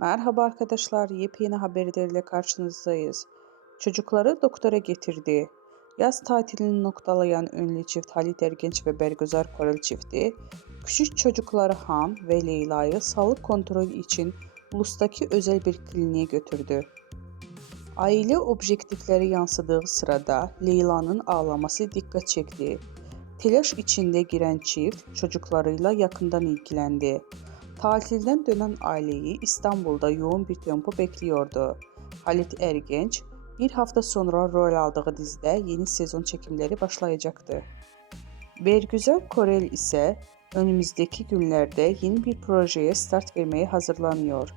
Merhaba arkadaşlar, yepyeni haberlerle karşınızdayız. Çocukları doktora getirdi. Yaz tatilini noktalayan ünlü çift Halit Ergenç ve Bergüzar Korel çifti, küçük çocukları Han ve Leyla'yı sağlık kontrolü için ulustaki özel bir kliniğe götürdü. Aile objektifleri yansıdığı sırada Leyla'nın ağlaması dikkat çekti. Telaş içinde giren çift çocuklarıyla yakından ilgilendi. Tatilden dönen aileyi İstanbul'da yoğun bir tempo bekliyordu. Halit Ergenç bir hafta sonra rol aldığı dizide yeni sezon çekimleri başlayacaktı. Bergüzar Korel ise önümüzdeki günlerde yeni bir projeye start vermeye hazırlanıyor.